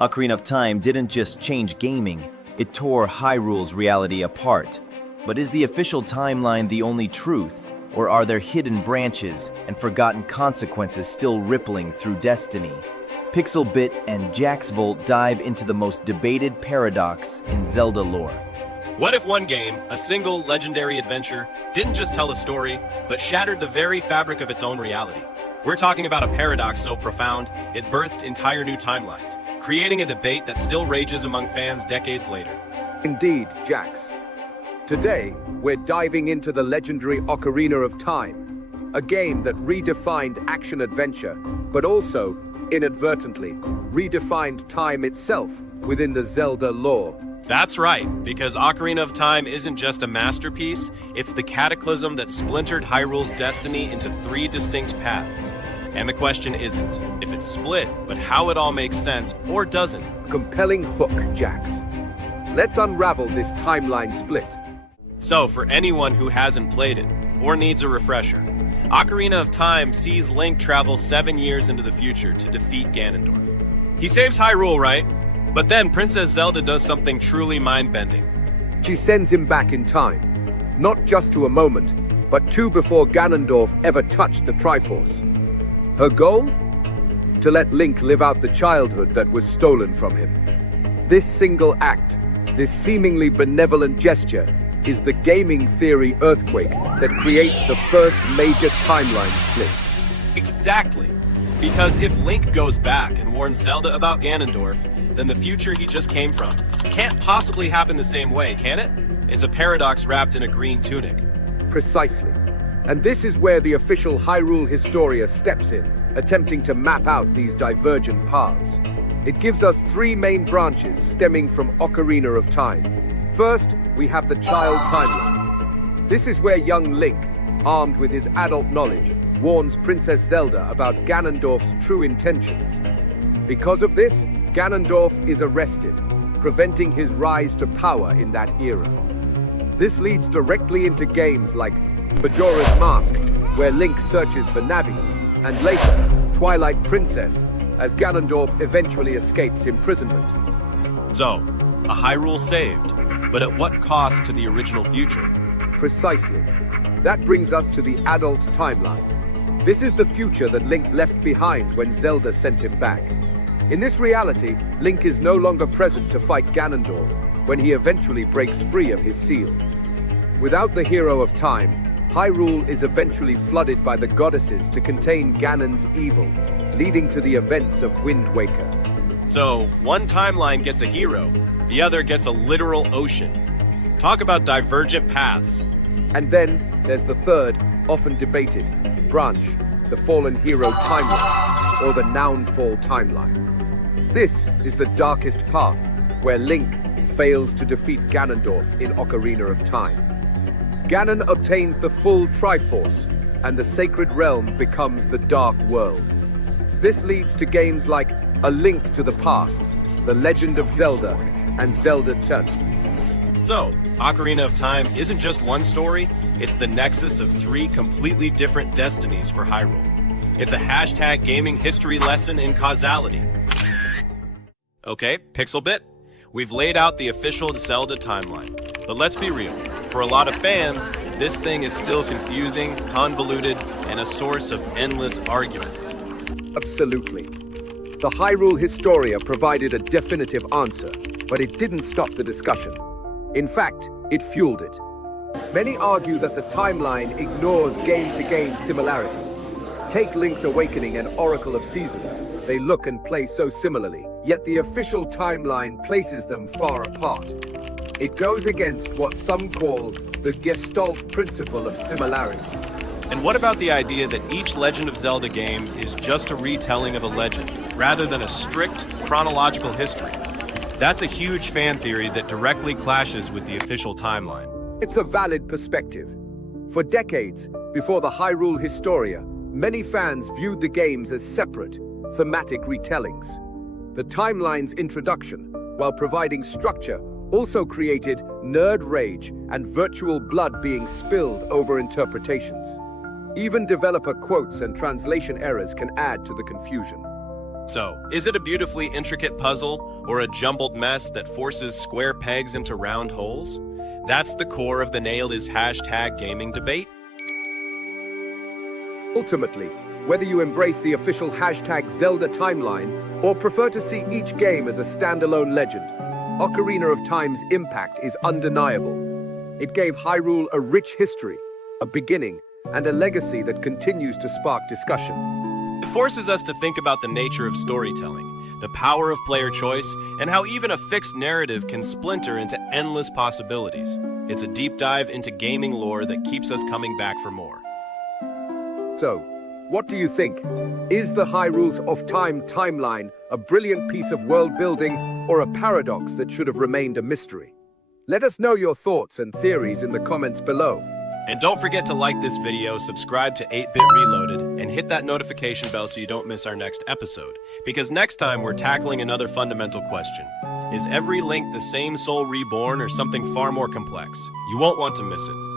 Ocarina of Time didn't just change gaming, it tore Hyrule's reality apart. But is the official timeline the only truth, or are there hidden branches and forgotten consequences still rippling through destiny? Pixelbit and Jaxvolt dive into the most debated paradox in Zelda lore. What if one game, a single legendary adventure, didn't just tell a story, but shattered the very fabric of its own reality? We're talking about a paradox so profound, it birthed entire new timelines, creating a debate that still rages among fans decades later. Indeed, Jax. Today, we're diving into the legendary Ocarina of Time, a game that redefined action-adventure, but also, inadvertently, redefined time itself within the Zelda lore. That's right, because Ocarina of Time isn't just a masterpiece, it's the cataclysm that splintered Hyrule's destiny into three distinct paths. And the question isn't if it's split, but how it all makes sense, or doesn't. Compelling hook, Jax. Let's unravel this timeline split. So, for anyone who hasn't played it, or needs a refresher, Ocarina of Time sees Link travel 7 years into the future to defeat Ganondorf. He saves Hyrule, right? But then Princess Zelda does something truly mind-bending. She sends him back in time, not just to a moment, but to before Ganondorf ever touched the Triforce. Her goal? To let Link live out the childhood that was stolen from him. This single act, this seemingly benevolent gesture, is the gaming theory earthquake that creates the first major timeline split. Exactly. Because if Link goes back and warns Zelda about Ganondorf, then the future he just came from can't possibly happen the same way, can it? It's a paradox wrapped in a green tunic. Precisely. And this is where the official Hyrule Historia steps in, attempting to map out these divergent paths. It gives us three main branches stemming from Ocarina of Time. First, we have the child timeline. This is where young Link, armed with his adult knowledge, warns Princess Zelda about Ganondorf's true intentions. Because of this, Ganondorf is arrested, preventing his rise to power in that era. This leads directly into games like Majora's Mask, where Link searches for Navi, and later, Twilight Princess, as Ganondorf eventually escapes imprisonment. So, a Hyrule saved, but at what cost to the original future? Precisely. That brings us to the adult timeline. This is the future that Link left behind when Zelda sent him back. In this reality, Link is no longer present to fight Ganondorf when he eventually breaks free of his seal. Without the hero of time, Hyrule is eventually flooded by the goddesses to contain Ganon's evil, leading to the events of Wind Waker. So, one timeline gets a hero, the other gets a literal ocean. Talk about divergent paths. And then there's the third, often debated, branch, the fallen hero timeline, or the Nownfall timeline. This is the darkest path, where Link fails to defeat Ganondorf in Ocarina of Time. Ganon obtains the full Triforce, and the Sacred Realm becomes the Dark World. This leads to games like A Link to the Past, The Legend of Zelda, and Zelda 2. So, Ocarina of Time isn't just one story, it's the nexus of three completely different destinies for Hyrule. It's a hashtag gaming history lesson in causality. Okay, Pixelbit, we've laid out the official Zelda timeline. But let's be real, for a lot of fans, this thing is still confusing, convoluted, and a source of endless arguments. Absolutely. The Hyrule Historia provided a definitive answer, but it didn't stop the discussion. In fact, it fueled it. Many argue that the timeline ignores game-to-game similarities. Take Link's Awakening and Oracle of Seasons. They look and play so similarly, yet the official timeline places them far apart. It goes against what some call the Gestalt principle of similarity. And what about the idea that each Legend of Zelda game is just a retelling of a legend, rather than a strict chronological history? That's a huge fan theory that directly clashes with the official timeline. It's a valid perspective. For decades, before the Hyrule Historia, many fans viewed the games as separate, thematic retellings. The timeline's introduction, while providing structure, also created nerd rage and virtual blood being spilled over interpretations. Even developer quotes and translation errors can add to the confusion. So, is it a beautifully intricate puzzle or a jumbled mess that forces square pegs into round holes? That's the core of the Nailed is #gaming debate. Ultimately, whether you embrace the official #Zelda timeline or prefer to see each game as a standalone legend, Ocarina of Time's impact is undeniable. It gave Hyrule a rich history, a beginning, and a legacy that continues to spark discussion. It forces us to think about the nature of storytelling, the power of player choice, and how even a fixed narrative can splinter into endless possibilities. It's a deep dive into gaming lore that keeps us coming back for more. So, what do you think? Is the Hyrules of Time timeline a brilliant piece of world building or a paradox that should have remained a mystery? Let us know your thoughts and theories in the comments below. And don't forget to like this video, subscribe to 8-Bit Reloaded, and hit that notification bell so you don't miss our next episode. Because next time we're tackling another fundamental question. Is every Link the same soul reborn or something far more complex? You won't want to miss it.